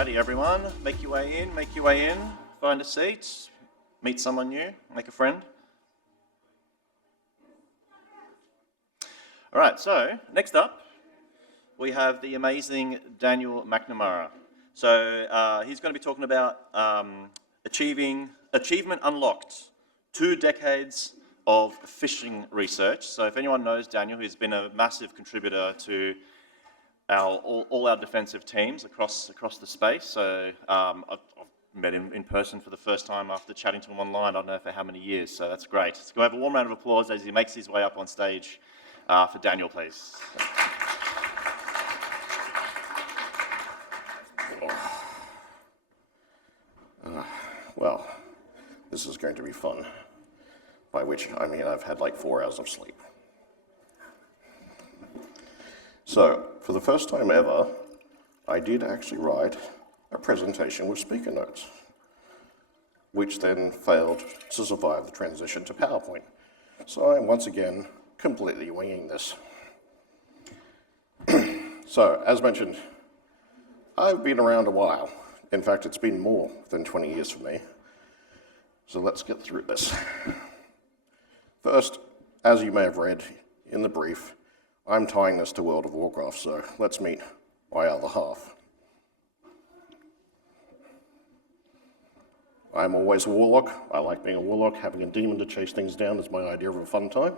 Alrighty, everyone, make your way in, find a seat, meet someone new, make a friend. All right, so next up, we have the amazing Daniel McNamara. So he's going to be talking about achievement unlocked, 2 decades of phishing research. So if anyone knows Daniel, he's been a massive contributor to all our defensive teams across the space. So I've met him in person for the first time after chatting to him online, I don't know for how many years, so that's great. So can we have a warm round of applause as he makes his way up on stage for Daniel, please. Well, this is going to be fun, by which I mean I've had like 4 hours of sleep. So, for the first time ever, I did actually write a presentation with speaker notes, which then failed to survive the transition to PowerPoint. So I'm once again completely winging this. So, as mentioned, I've been around a while. In fact, it's been more than 20 years for me. So let's get through this. First, as you may have read in the brief, I'm tying this to World of Warcraft, so let's meet my other half. I'm always a warlock. I like being a warlock. Having a demon to chase things down is my idea of a fun time.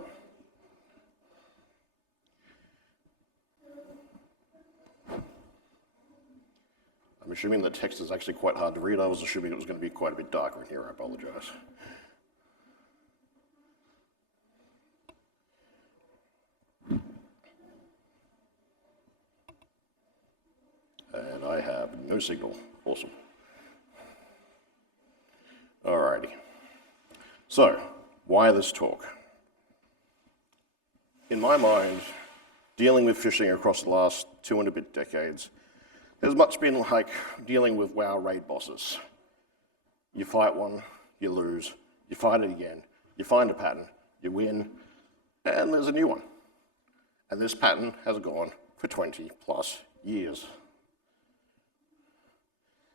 I'm assuming the text is actually quite hard to read. I was assuming it was going to be quite a bit darker in here. I apologize. And I have no signal. Awesome. Alrighty. So, why this talk? In my mind, dealing with phishing across the last 2 and a bit decades has much been like dealing with WoW raid bosses. You fight one, you lose, you fight it again, you find a pattern, you win, and there's a new one. And this pattern has gone for 20 plus years.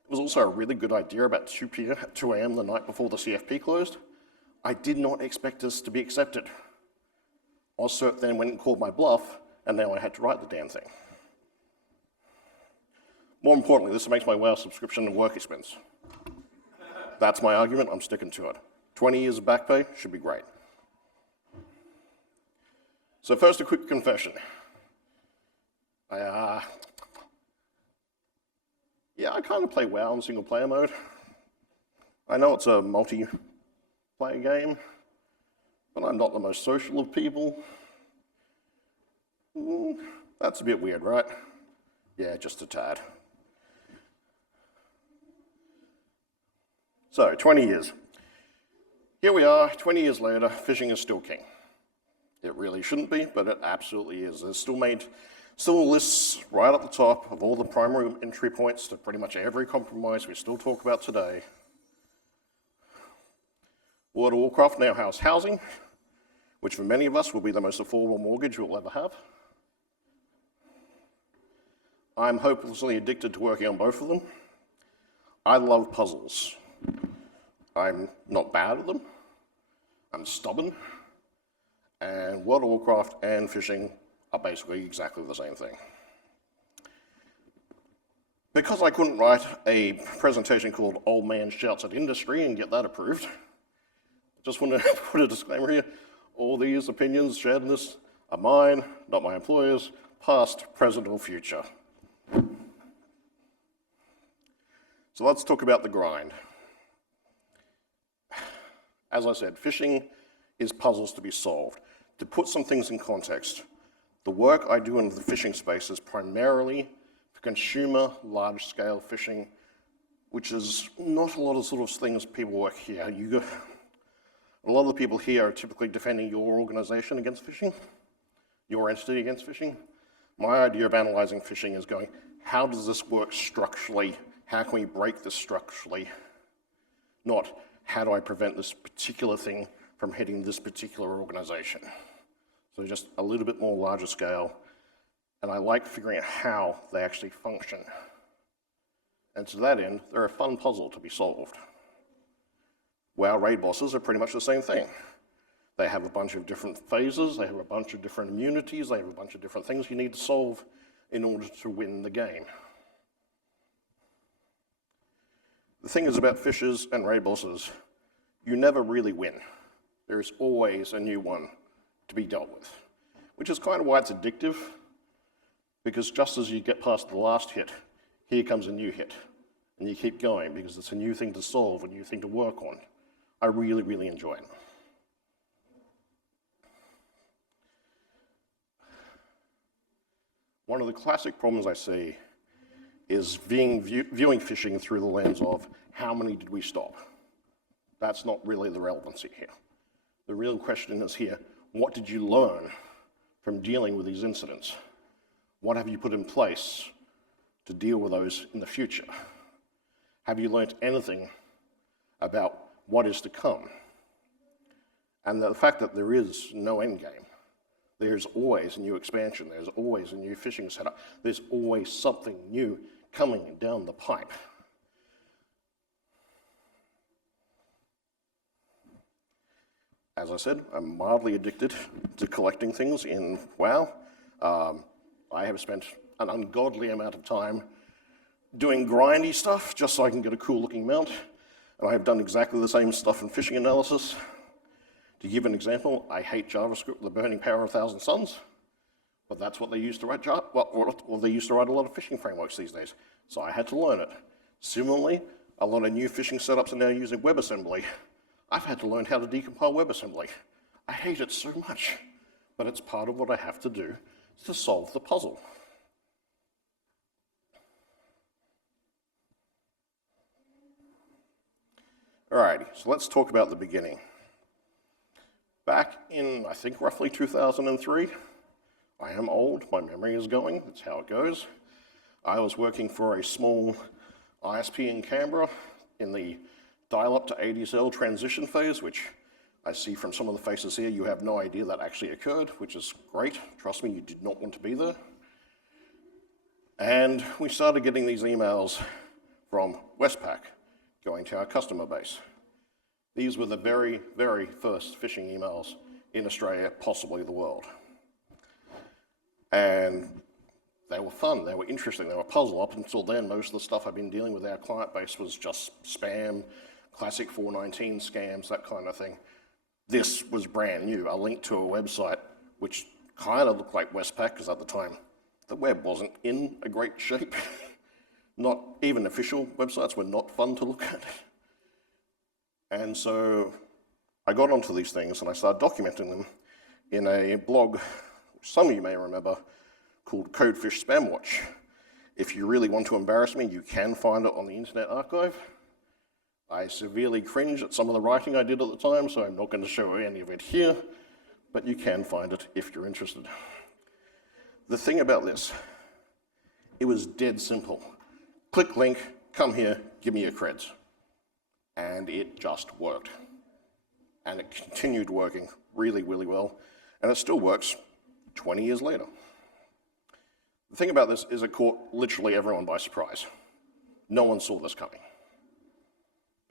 It was also a really good idea about 2 a.m. the night before the CFP closed. I did not expect this to be accepted. OzCert then went and called my bluff, and now I had to write the damn thing. More importantly, this makes my WoW subscription a work expense. That's my argument, I'm sticking to it. 20 years of back pay should be great. So first, a quick confession. I kind of play WoW in single player mode. I know it's a multiplayer game, but I'm not the most social of people. That's a bit weird, right? Yeah, just a tad. So, 20 years. Here we are, 20 years later, phishing is still king. It really shouldn't be, but it absolutely is. It's still lists right at the top of all the primary entry points to pretty much every compromise we still talk about today. World of Warcraft now has housing, which for many of us will be the most affordable mortgage we'll ever have. I'm hopelessly addicted to working on both of them. I love puzzles. I'm not bad at them. I'm stubborn. And World of Warcraft and phishing are basically exactly the same thing. Because I couldn't write a presentation called Old Man Shouts at Industry and get that approved, I just want to put a disclaimer here. All these opinions shared in this are mine, not my employer's, past, present, or future. So let's talk about the grind. As I said, phishing is puzzles to be solved. To put some things in context, the work I do in the phishing space is primarily for consumer large-scale phishing, which is not a lot of sort of things people work here. A lot of the people here are typically defending your organization against phishing, your entity against phishing. My idea of analyzing phishing is going, how does this work structurally? How can we break this structurally? Not, how do I prevent this particular thing from hitting this particular organization? So just a little bit more larger scale, and I like figuring out how they actually function. And to that end, they're a fun puzzle to be solved. WoW raid bosses are pretty much the same thing. They have a bunch of different phases, they have a bunch of different immunities, they have a bunch of different things you need to solve in order to win the game. The thing is about fishers and raid bosses, you never really win. There's always a new one to be dealt with, which is kind of why it's addictive, because just as you get past the last hit, here comes a new hit, and you keep going because it's a new thing to solve, a new thing to work on. I really, really enjoy it. One of the classic problems I see is viewing phishing through the lens of how many did we stop? That's not really the relevancy here. The real question is here, what did you learn from dealing with these incidents? What have you put in place to deal with those in the future? Have you learned anything about what is to come? And the fact that there is no end game. There's always a new expansion, there's always a new phishing setup, there's always something new coming down the pipe. As I said, I'm mildly addicted to collecting things in WoW. I have spent an ungodly amount of time doing grindy stuff just so I can get a cool looking mount, and I have done exactly the same stuff in phishing analysis. To give an example, I hate JavaScript with the burning power of 1,000 suns, but that's what they use to write they used to write a lot of phishing frameworks these days, so I had to learn it. Similarly, a lot of new phishing setups are now using WebAssembly. I've had to learn how to decompile WebAssembly. I hate it so much, but it's part of what I have to do to solve the puzzle. Alrighty, so let's talk about the beginning. Back in, I think, roughly 2003, I am old, my memory is going, that's how it goes. I was working for a small ISP in Canberra in the dial-up to ADSL transition phase, which I see from some of the faces here, you have no idea that actually occurred, which is great. Trust me, you did not want to be there. And we started getting these emails from Westpac going to our customer base. These were the very, very first phishing emails in Australia, possibly the world. And they were fun, they were interesting, they were puzzle. Up until then, most of the stuff I've been dealing with our client base was just spam, classic 419 scams, that kind of thing. This was brand new, a link to a website which kind of looked like Westpac, because at the time the web wasn't in a great shape. Not even official websites were not fun to look at. And so I got onto these things and I started documenting them in a blog, which some of you may remember, called Codefish Spam Watch. If you really want to embarrass me, you can find it on the Internet Archive. I severely cringe at some of the writing I did at the time, so I'm not going to show any of it here, but you can find it if you're interested. The thing about this, it was dead simple. Click link, come here, give me your creds. And it just worked. And it continued working really, really well. And it still works 20 years later. The thing about this is it caught literally everyone by surprise. No one saw this coming.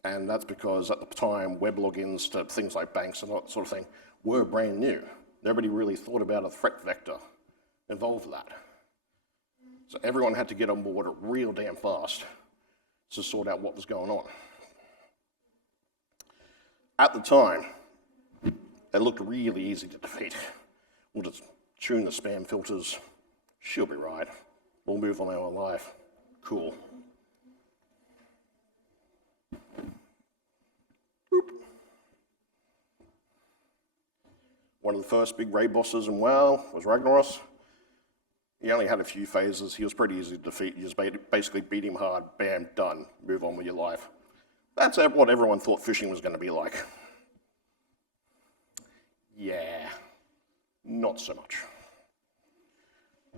And that's because at the time, web logins to things like banks and that sort of thing were brand new. Nobody really thought about a threat vector involved with that. So everyone had to get on board real damn fast to sort out what was going on. At the time, it looked really easy to defeat. We'll just tune the spam filters. She'll be right. We'll move on our life. Cool. Boop. One of the first big raid bosses in WoW was McNamara. He only had a few phases. He was pretty easy to defeat. You just basically beat him hard, bam, done. Move on with your life. That's what everyone thought phishing was going to be like. Yeah, not so much.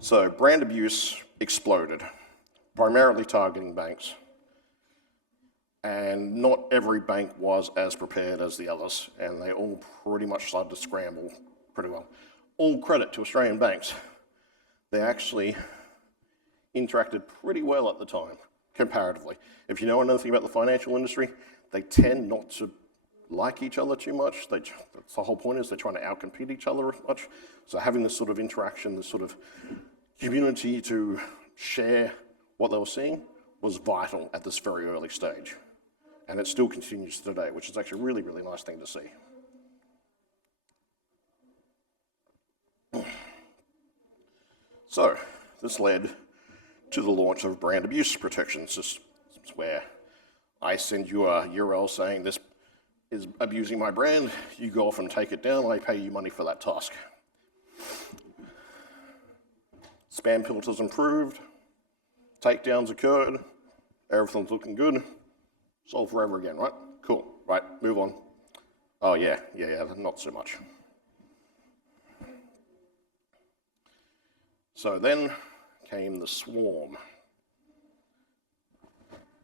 So brand abuse exploded, primarily targeting banks. And not every bank was as prepared as the others, and they all pretty much started to scramble pretty well. All credit to Australian banks. They actually interacted pretty well at the time, comparatively. If you know anything about the financial industry, they tend not to like each other too much. That's the whole point, is they're trying to outcompete each other much. So having this sort of interaction, this sort of community to share what they were seeing was vital at this very early stage. And it still continues today, which is actually a really, really nice thing to see. So this led to the launch of brand abuse protection systems, where I send you a URL saying this is abusing my brand, you go off and take it down, I pay you money for that task. Spam filters improved, takedowns occurred, everything's looking good, solve forever again, right? Cool, right, move on. Oh yeah, not so much. So then came the swarm.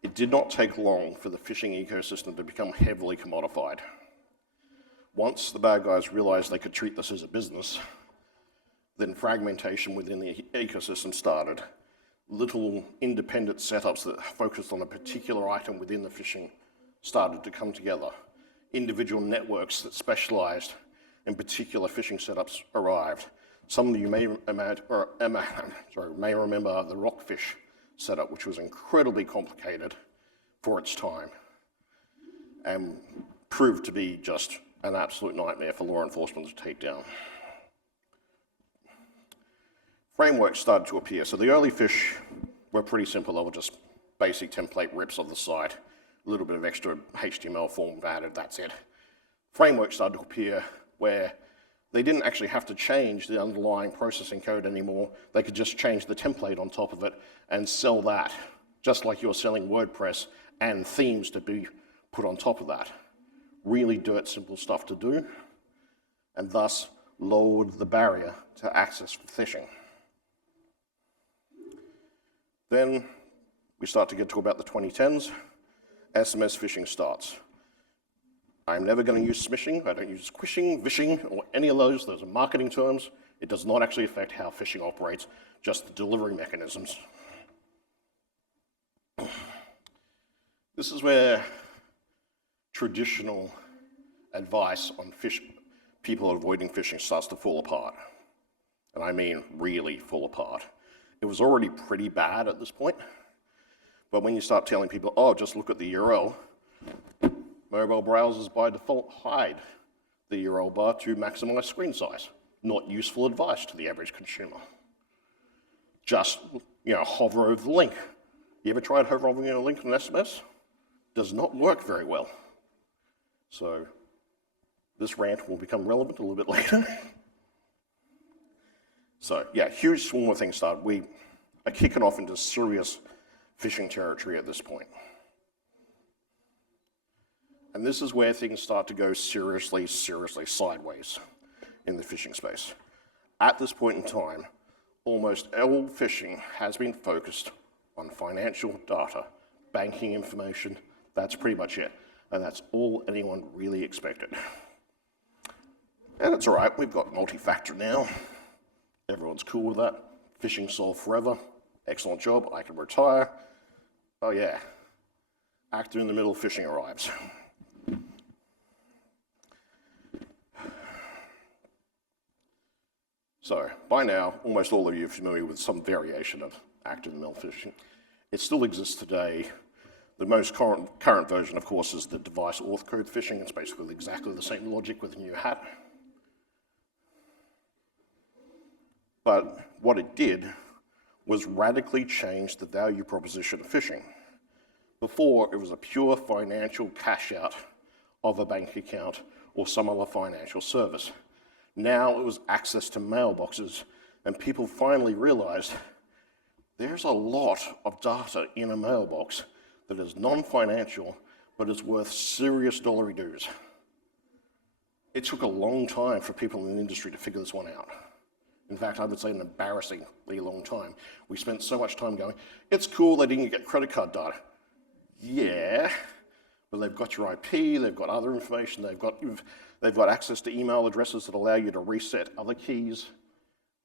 It did not take long for the phishing ecosystem to become heavily commodified. Once the bad guys realized they could treat this as a business, then fragmentation within the ecosystem started. Little independent setups that focused on a particular item within the phishing started to come together. Individual networks that specialized in particular phishing setups arrived. Some of you may remember the Rockfish setup, which was incredibly complicated for its time and proved to be just an absolute nightmare for law enforcement to take down. Frameworks started to appear. So the early fish were pretty simple. They were just basic template rips of the site, a little bit of extra HTML form added, that's it. Frameworks started to appear where they didn't actually have to change the underlying processing code anymore. They could just change the template on top of it and sell that, just like you're selling WordPress and themes to be put on top of that. Really dirt simple stuff to do, and thus lowered the barrier to access for phishing. Then we start to get to about the 2010s. SMS phishing starts. I'm never going to use smishing. I don't use squishing, vishing, or any of those. Those are marketing terms. It does not actually affect how phishing operates, just the delivery mechanisms. This is where traditional advice on people avoiding phishing starts to fall apart. And I mean really fall apart. It was already pretty bad at this point. But when you start telling people, oh, just look at the URL, mobile browsers by default hide the URL bar to maximize screen size. Not useful advice to the average consumer. Just, hover over the link. You ever tried hovering over a link on an SMS? Does not work very well. So this rant will become relevant a little bit later. So yeah, huge swarm of things started. We are kicking off into serious phishing territory at this point. And this is where things start to go seriously sideways in the phishing space. At this point in time, almost all phishing has been focused on financial data, banking information. That's pretty much it. And that's all anyone really expected. And it's all right, we've got multi-factor now. Everyone's cool with that. Phishing solved forever. Excellent job, I can retire. Oh yeah, actor in the middle, phishing arrives. So by now, almost all of you are familiar with some variation of actor in the middle phishing. It still exists today. The most current version, of course, is the device auth code phishing. It's basically exactly the same logic with a new hat. But what it did was radically change the value proposition of phishing. Before, it was a pure financial cash out of a bank account or some other financial service. Now it was access to mailboxes, and people finally realized there's a lot of data in a mailbox that is non-financial, but is worth serious dollary dues. It took a long time for people in the industry to figure this one out. In fact, I would say an embarrassingly long time. We spent so much time going, it's cool they didn't get credit card data. Yeah, but they've got your IP, they've got other information, they've got access to email addresses that allow you to reset other keys.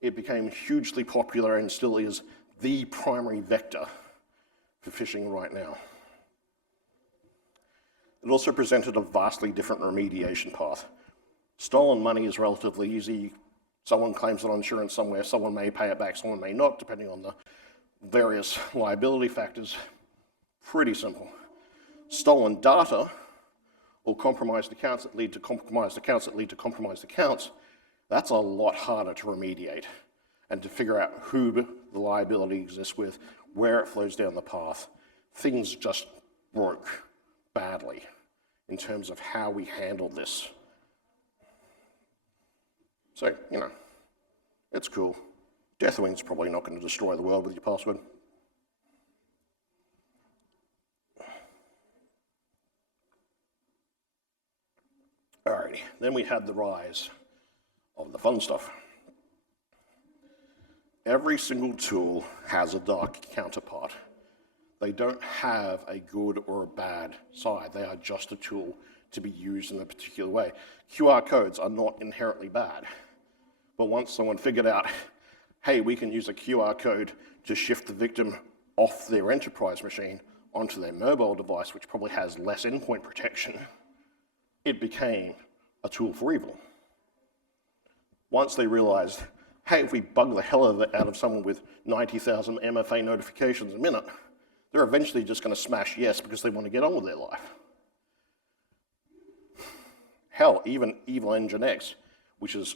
It became hugely popular and still is the primary vector for phishing right now. It also presented a vastly different remediation path. Stolen money is relatively easy. Someone claims it on insurance somewhere, someone may pay it back, someone may not, depending on the various liability factors. Pretty simple. Stolen data or compromised accounts that lead to compromised accounts that lead to compromised accounts, that's a lot harder to remediate and to figure out who the liability exists with, where it flows down the path. Things just broke badly in terms of how we handled this. So, you know, it's cool. Deathwing's probably not going to destroy the world with your password. Alrighty, then we had the rise of the fun stuff. Every single tool has a dark counterpart. They don't have a good or a bad side. They are just a tool to be used in a particular way. QR codes are not inherently bad. But once someone figured out, hey, we can use a QR code to shift the victim off their enterprise machine onto their mobile device, which probably has less endpoint protection, it became a tool for evil. Once they realized, hey, if we bug the hell out of someone with 90,000 MFA notifications a minute, they're eventually just going to smash yes because they want to get on with their life. Hell, even Evil Engine X, which is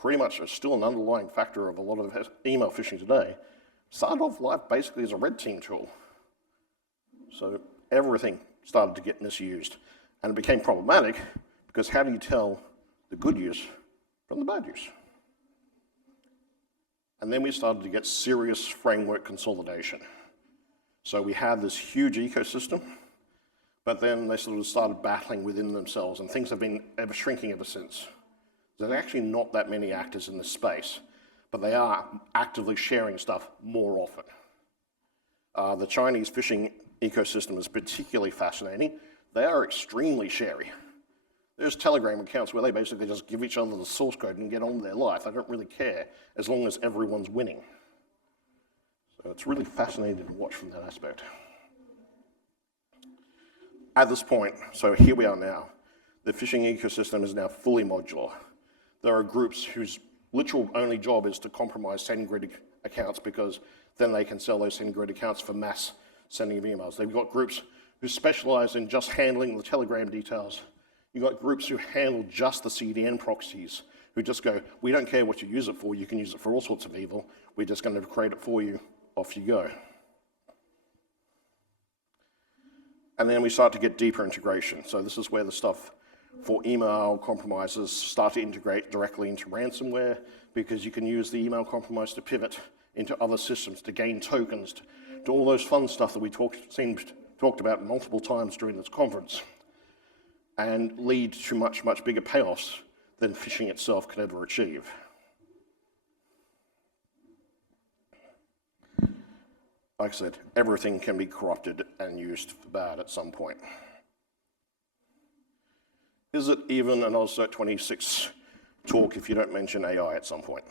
pretty much still an underlying factor of a lot of email phishing today, started off life basically as a red team tool. So everything started to get misused. And it became problematic because how do you tell the good use from the bad use? And then we started to get serious framework consolidation. So we had this huge ecosystem, but then they sort of started battling within themselves, and things have been ever shrinking ever since. There's actually not that many actors in this space, but they are actively sharing stuff more often. The Chinese phishing ecosystem is particularly fascinating. They are extremely sharey. There's Telegram accounts where they basically just give each other the source code and get on with their life. They don't really care as long as everyone's winning. So it's really fascinating to watch from that aspect. At this point, so here we are now, the phishing ecosystem is now fully modular. There are groups whose literal only job is to compromise SendGrid accounts because then they can sell those SendGrid accounts for mass sending of emails. They've got groups who specialize in just handling the Telegram details. You've got groups who handle just the CDN proxies, who just go, we don't care what you use it for, you can use it for all sorts of evil, we're just going to create it for you, off you go. And then we start to get deeper integration. So this is where the stuff for email compromises start to integrate directly into ransomware, because you can use the email compromise to pivot into other systems, to gain tokens, to all those fun stuff that we talked about multiple times during this conference, and lead to much, much bigger payoffs than phishing itself could ever achieve. Like I said, everything can be corrupted and used for bad at some point. Is it even an OSCERT 26 talk if you don't mention AI at some point?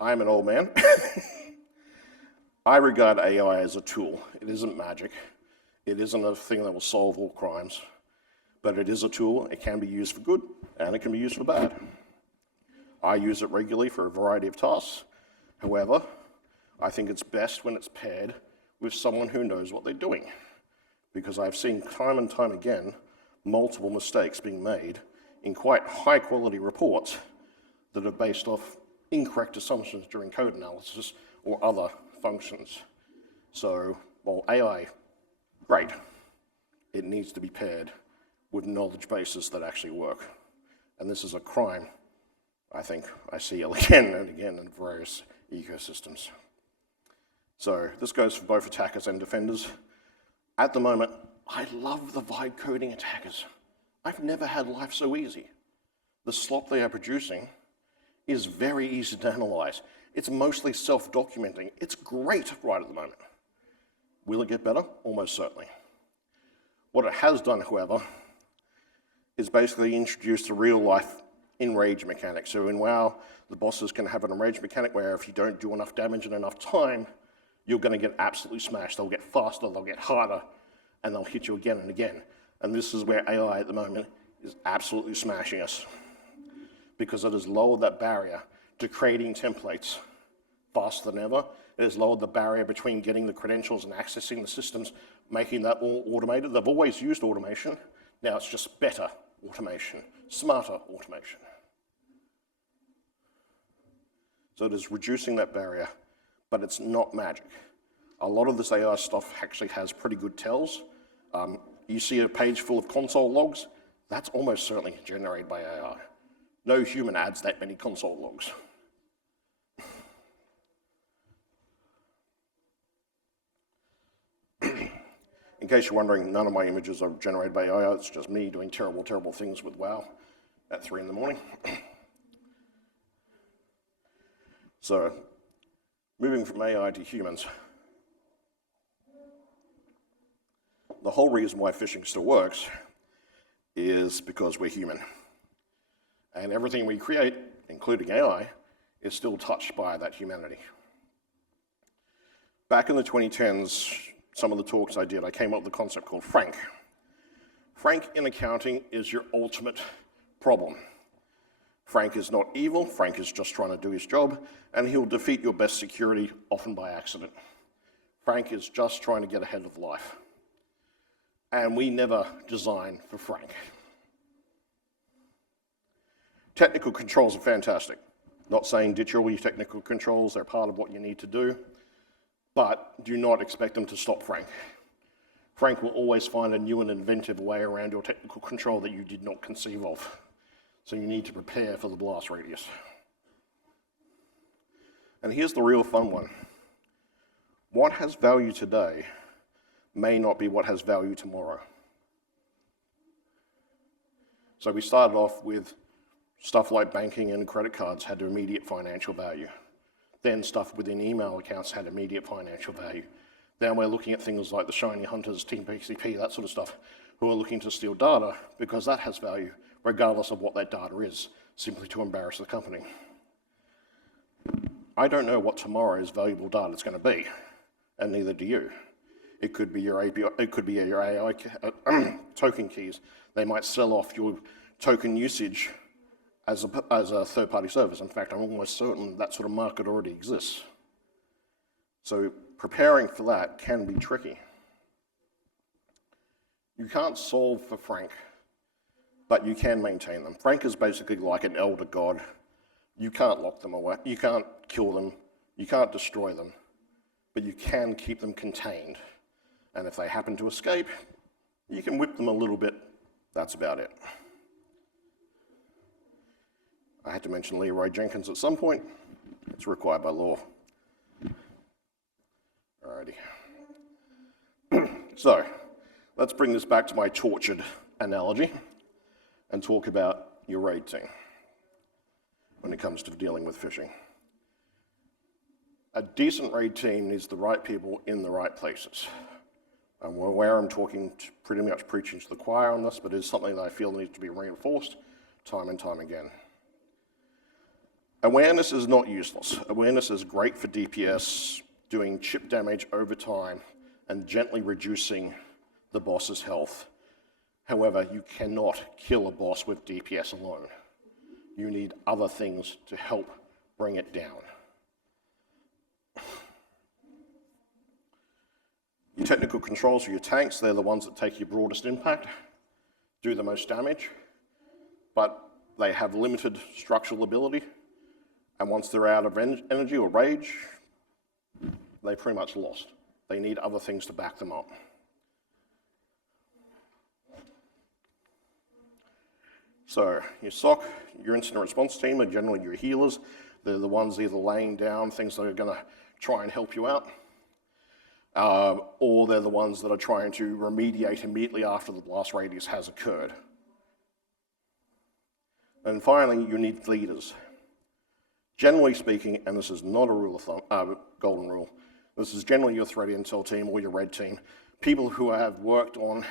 I'm an old man. I regard AI as a tool. It isn't magic. It isn't a thing that will solve all crimes. But it is a tool. It can be used for good, and it can be used for bad. I use it regularly for a variety of tasks. However, I think it's best when it's paired with someone who knows what they're doing, because I've seen time and time again multiple mistakes being made in quite high quality reports that are based off incorrect assumptions during code analysis or other functions. So, while AI, great, it needs to be paired with knowledge bases that actually work. And this is a crime, I think, I see again and again in various ecosystems. So this goes for both attackers and defenders. At the moment, I love the vibe coding attackers. I've never had life so easy. The slop they are producing is very easy to analyze. It's mostly self-documenting. It's great right at the moment. Will it get better? Almost certainly. What it has done, however, is basically introduced a real-life enrage mechanic. So in WoW, the bosses can have an enrage mechanic where if you don't do enough damage in enough time, you're going to get absolutely smashed. They'll get faster, they'll get harder, and they'll hit you again and again. And this is where AI at the moment is absolutely smashing us, because it has lowered that barrier to creating templates faster than ever. It has lowered the barrier between getting the credentials and accessing the systems, making that all automated. They've always used automation. Now it's just better automation, smarter automation. So it is reducing that barrier, but it's not magic. A lot of this AI stuff actually has pretty good tells. You see a page full of console logs, that's almost certainly generated by AI. No human adds that many console logs. In case you're wondering, none of my images are generated by AI, it's just me doing terrible, terrible things with WoW at 3 in the morning. So, moving from AI to humans. The whole reason why phishing still works is because we're human. And everything we create, including AI, is still touched by that humanity. Back in the 2010s, some of the talks I did, I came up with a concept called Frank. Frank in accounting is your ultimate problem. Frank is not evil, Frank is just trying to do his job, and he'll defeat your best security, often by accident. Frank is just trying to get ahead of life. And we never design for Frank. Technical controls are fantastic. Not saying ditch all your technical controls, they're part of what you need to do, but do not expect them to stop Frank. Frank will always find a new and inventive way around your technical control that you did not conceive of. So you need to prepare for the blast radius. And here's the real fun one. What has value today may not be what has value tomorrow. So we started off with stuff like banking and credit cards had immediate financial value. Then stuff within email accounts had immediate financial value. Now we're looking at things like the shiny hunters, Team PCP, that sort of stuff, who are looking to steal data because that has value, regardless of what that data is, simply to embarrass the company. I don't know what tomorrow's valuable data is going to be, and neither do you. It could be your API, it could be your AI token keys. They might sell off your token usage as a third-party service. In fact, I'm almost certain that sort of market already exists. So preparing for that can be tricky. You can't solve for Frank, but you can maintain them. Frank is basically like an elder god. You can't lock them away. You can't kill them. You can't destroy them, but you can keep them contained. And if they happen to escape, you can whip them a little bit. That's about it. I had to mention Leroy Jenkins at some point. It's required by law. Alrighty. So, let's bring this back to my tortured analogy and talk about your raid team when it comes to dealing with phishing. A decent raid team needs the right people in the right places. I'm aware I'm talking pretty much preaching to the choir on this, but it is something that I feel needs to be reinforced time and time again. Awareness is not useless. Awareness is great for DPS, doing chip damage over time and gently reducing the boss's health. However, you cannot kill a boss with DPS alone. You need other things to help bring it down. Your technical controls for your tanks, they're the ones that take your broadest impact, do the most damage, but they have limited structural ability. And once they're out of energy or rage, they pretty much lost. They need other things to back them up. So your SOC, your incident response team are generally your healers. They're the ones either laying down things that are going to try and help you out, or they're the ones that are trying to remediate immediately after the blast radius has occurred. And finally, you need leaders. Generally speaking, and this is not a rule of thumb, golden rule, this is generally your threat intel team or your red team, people who have worked on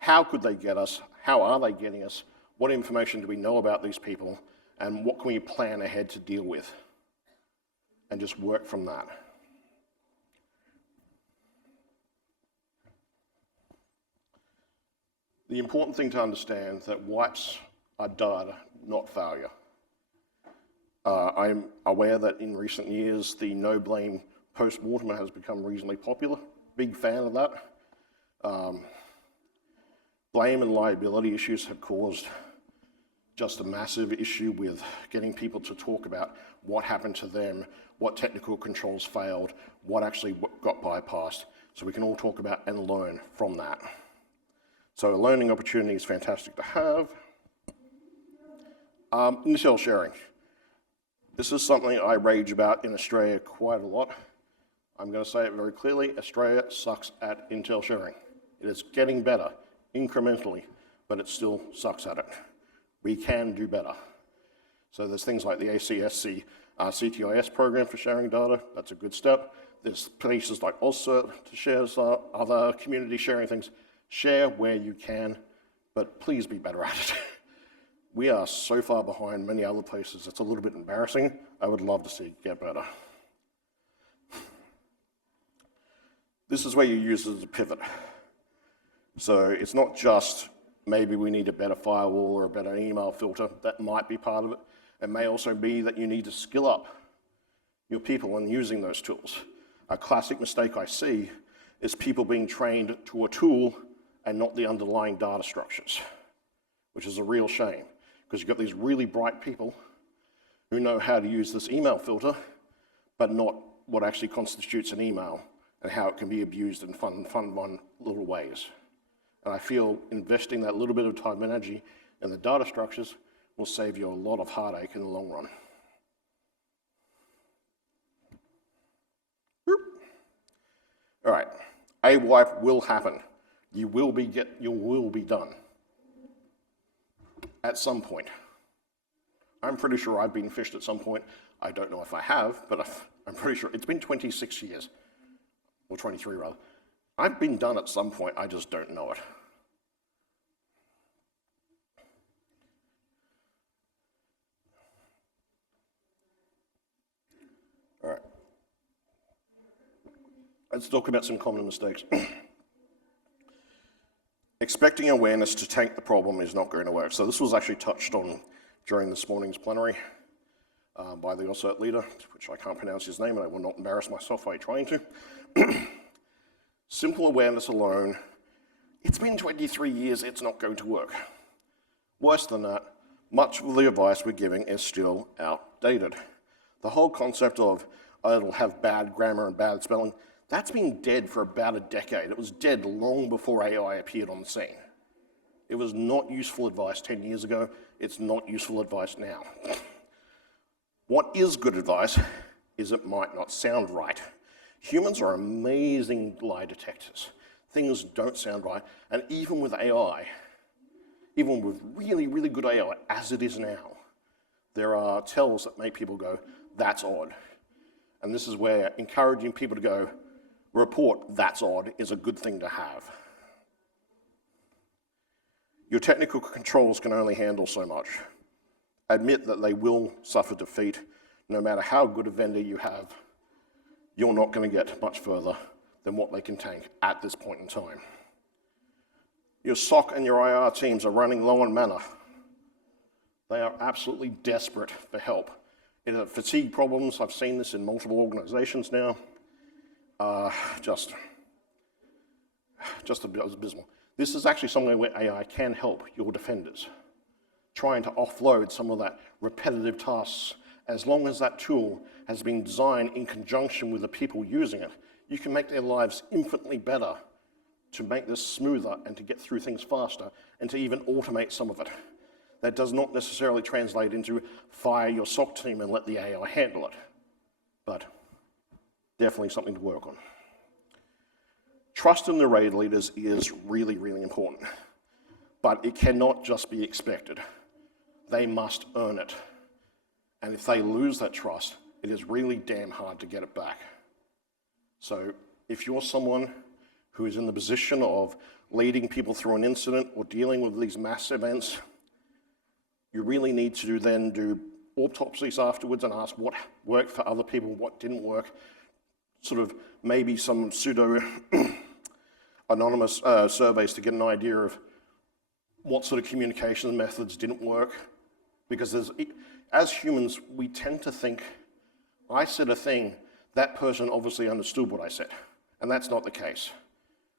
how could they get us, how are they getting us, what information do we know about these people, and what can we plan ahead to deal with, and just work from that. The important thing to understand that wipes are data, not failure. I'm aware that in recent years, the no-blame post-mortem has become reasonably popular. Big fan of that. Blame and liability issues have caused just a massive issue with getting people to talk about what happened to them, what technical controls failed, what actually got bypassed, so we can all talk about and learn from that. So a learning opportunity is fantastic to have. Intel sharing. This is something I rage about in Australia quite a lot. I'm going to say it very clearly, Australia sucks at intel sharing. It is getting better, incrementally, but it still sucks at it. We can do better. So there's things like the ACSC CTIS program for sharing data, that's a good step. There's places like AusCert to share other community sharing things. Share where you can, but please be better at it. We are so far behind many other places, it's a little bit embarrassing. I would love to see it get better. This is where you use it as a pivot. So it's not just maybe we need a better firewall or a better email filter. That might be part of it. It may also be that you need to skill up your people in using those tools. A classic mistake I see is people being trained to a tool and not the underlying data structures, which is a real shame, because you've got these really bright people who know how to use this email filter, but not what actually constitutes an email and how it can be abused in fun little ways. And I feel investing that little bit of time and energy in the data structures will save you a lot of heartache in the long run. All right, a wipe will happen. You will be done at some point. I'm pretty sure I've been phished at some point. I don't know if I have, but I'm pretty sure it's been 26 years, or 23 rather. I've been done at some point, I just don't know it. All right. Let's talk about some common mistakes. Expecting awareness to tank the problem is not going to work. So this was actually touched on during this morning's plenary by the AusCert leader, which I can't pronounce his name, and I will not embarrass myself by trying to. Simple awareness alone, it's been 23 years, it's not going to work. Worse than that, much of the advice we're giving is still outdated. The whole concept of, oh, it'll have bad grammar and bad spelling, that's been dead for about a decade. It was dead long before AI appeared on the scene. It was not useful advice 10 years ago, it's not useful advice now. What is good advice is it might not sound right. Humans are amazing lie detectors. Things don't sound right, and even with AI, even with really, really good AI, as it is now, there are tells that make people go, that's odd. And this is where encouraging people to go, report that's odd is a good thing to have. Your technical controls can only handle so much. Admit that they will suffer defeat. No matter how good a vendor you have, you're not going to get much further than what they can tank at this point in time. Your SOC and your IR teams are running low on mana. They are absolutely desperate for help. It is fatigue problems. I've seen this in multiple organizations now. Just abysmal. This is actually somewhere where AI can help your defenders, trying to offload some of that repetitive tasks. As long as that tool has been designed in conjunction with the people using it, you can make their lives infinitely better to make this smoother and to get through things faster and to even automate some of it. That does not necessarily translate into fire your SOC team and let the AI handle it, but definitely something to work on. Trust in the raid leaders is really, really important, but it cannot just be expected. They must earn it. And if they lose that trust, it is really damn hard to get it back. So if you're someone who is in the position of leading people through an incident or dealing with these mass events, you really need to then do autopsies afterwards and ask what worked for other people, what didn't work, sort of maybe some pseudo anonymous surveys to get an idea of what sort of communication methods didn't work. Because as humans, we tend to think, I said a thing, that person obviously understood what I said. And that's not the case.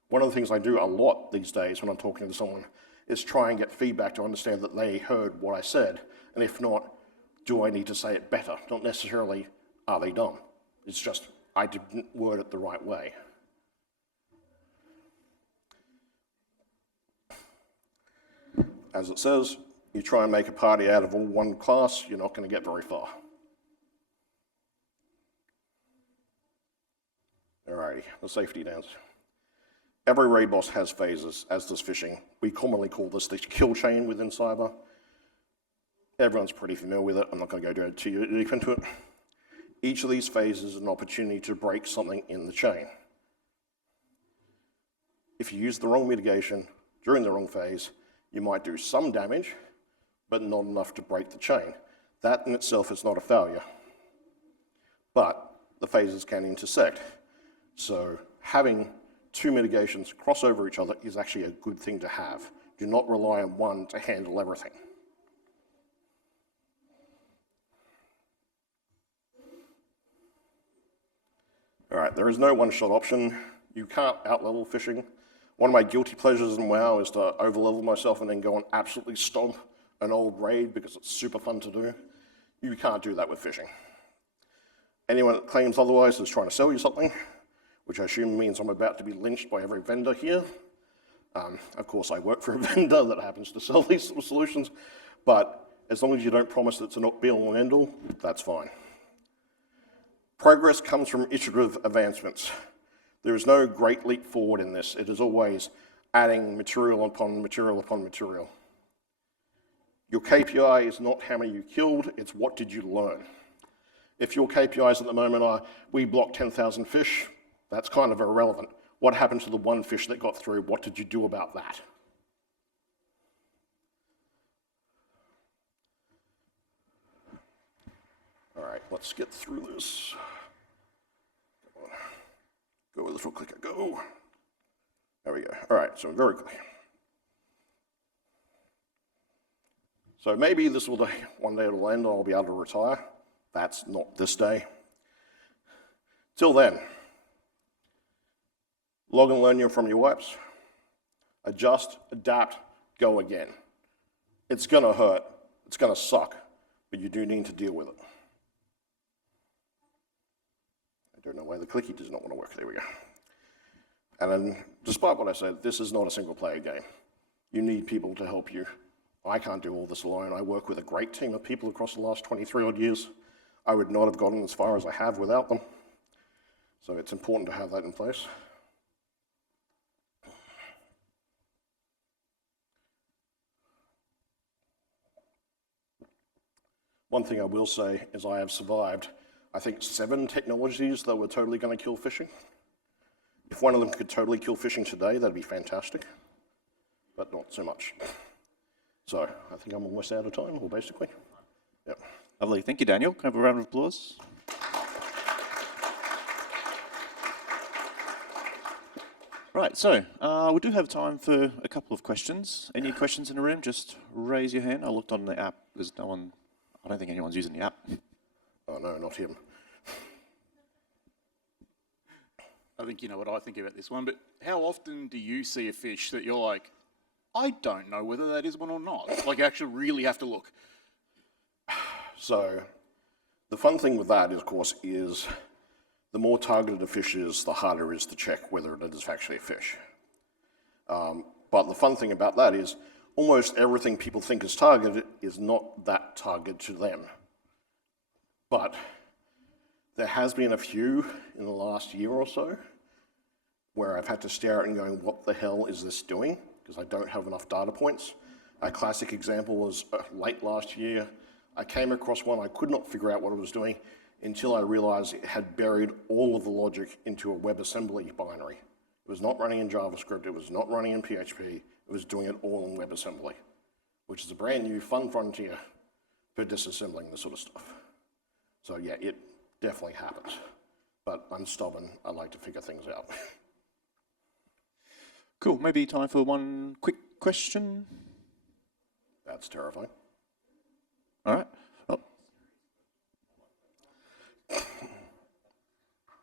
One of the things I do a lot these days when I'm talking to someone is try and get feedback to understand that they heard what I said. And if not, do I need to say it better? Not necessarily, are they dumb? It's just, I didn't word it the right way. As it says, you try and make a party out of all one class, you're not going to get very far. Alrighty, the safety dance. Every raid boss has phases, as does phishing. We commonly call this the kill chain within cyber. Everyone's pretty familiar with it. I'm not going to go too deep into it. Each of these phases is an opportunity to break something in the chain. If you use the wrong mitigation during the wrong phase, you might do some damage, but not enough to break the chain. That in itself is not a failure. But the phases can intersect. So having two mitigations cross over each other is actually a good thing to have. Do not rely on one to handle everything. All right, there is no one-shot option. You can't out-level phishing. One of my guilty pleasures in WoW is to over-level myself and then go and absolutely stomp an old raid because it's super fun to do. You can't do that with phishing. Anyone that claims otherwise is trying to sell you something, which I assume means I'm about to be lynched by every vendor here. Of course, I work for a vendor that happens to sell these sort of solutions, but as long as you don't promise it's a be-all and end-all, that's fine. Progress comes from iterative advancements. There is no great leap forward in this. It is always adding material upon material upon material. Your KPI is not how many you killed, it's what did you learn. If your KPIs at the moment are, we blocked 10,000 fish, that's kind of irrelevant. What happened to the one fish that got through? What did you do about that? All right, let's get through this. Go a little quicker, go. There we go. All right, so very quickly. So maybe this will one day it'll end and I'll be able to retire. That's not this day. Till then, log and learn from your wipes. Adjust, adapt, go again. It's gonna hurt, it's gonna suck, but you do need to deal with it. I don't know why the clicky does not want to work. There we go. And then, despite what I said, this is not a single player game. You need people to help you. I can't do all this alone. I work with a great team of people across the last 23 odd years. I would not have gotten as far as I have without them. So it's important to have that in place. One thing I will say is I have survived, I think, 7 technologies that were totally going to kill phishing. If one of them could totally kill phishing today, that'd be fantastic, but not so much. So I think I'm almost out of time, or basically. Yep. Lovely. Thank you, Daniel. Can I have a round of applause? Right, so we do have time for a couple of questions. Any questions in the room? Just raise your hand. I looked on the app. There's no one. I don't think anyone's using the app. Oh no, not him. I think you know what I think about this one, but how often do you see a fish that you're like, I don't know whether that is one or not? Like, you actually really have to look. So the fun thing with that, of course, is the more targeted a fish is, the harder it is to check whether it is actually a fish. But the fun thing about that is almost everything people think is targeted is not that targeted to them. But there has been a few in the last year or so where I've had to stare at it and going, what the hell is this doing? Because I don't have enough data points. A classic example was late last year. I came across one, I could not figure out what it was doing until I realized it had buried all of the logic into a WebAssembly binary. It was not running in JavaScript, it was not running in PHP, it was doing it all in WebAssembly, which is a brand new fun frontier for disassembling this sort of stuff. So yeah, it definitely happens. But I'm stubborn, I like to figure things out. Cool, maybe time for one quick question. That's terrifying. All right. Oh,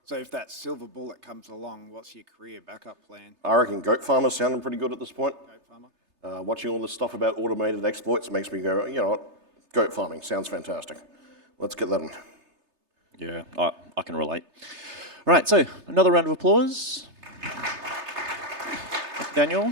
So if that silver bullet comes along, what's your career backup plan? I reckon goat farmers sounding pretty good at this point. Goat farmer? Watching all this stuff about automated exploits makes me go, you know what, goat farming sounds fantastic. Let's get that in. yeah, I can relate. All right, so another round of applause. Daniel.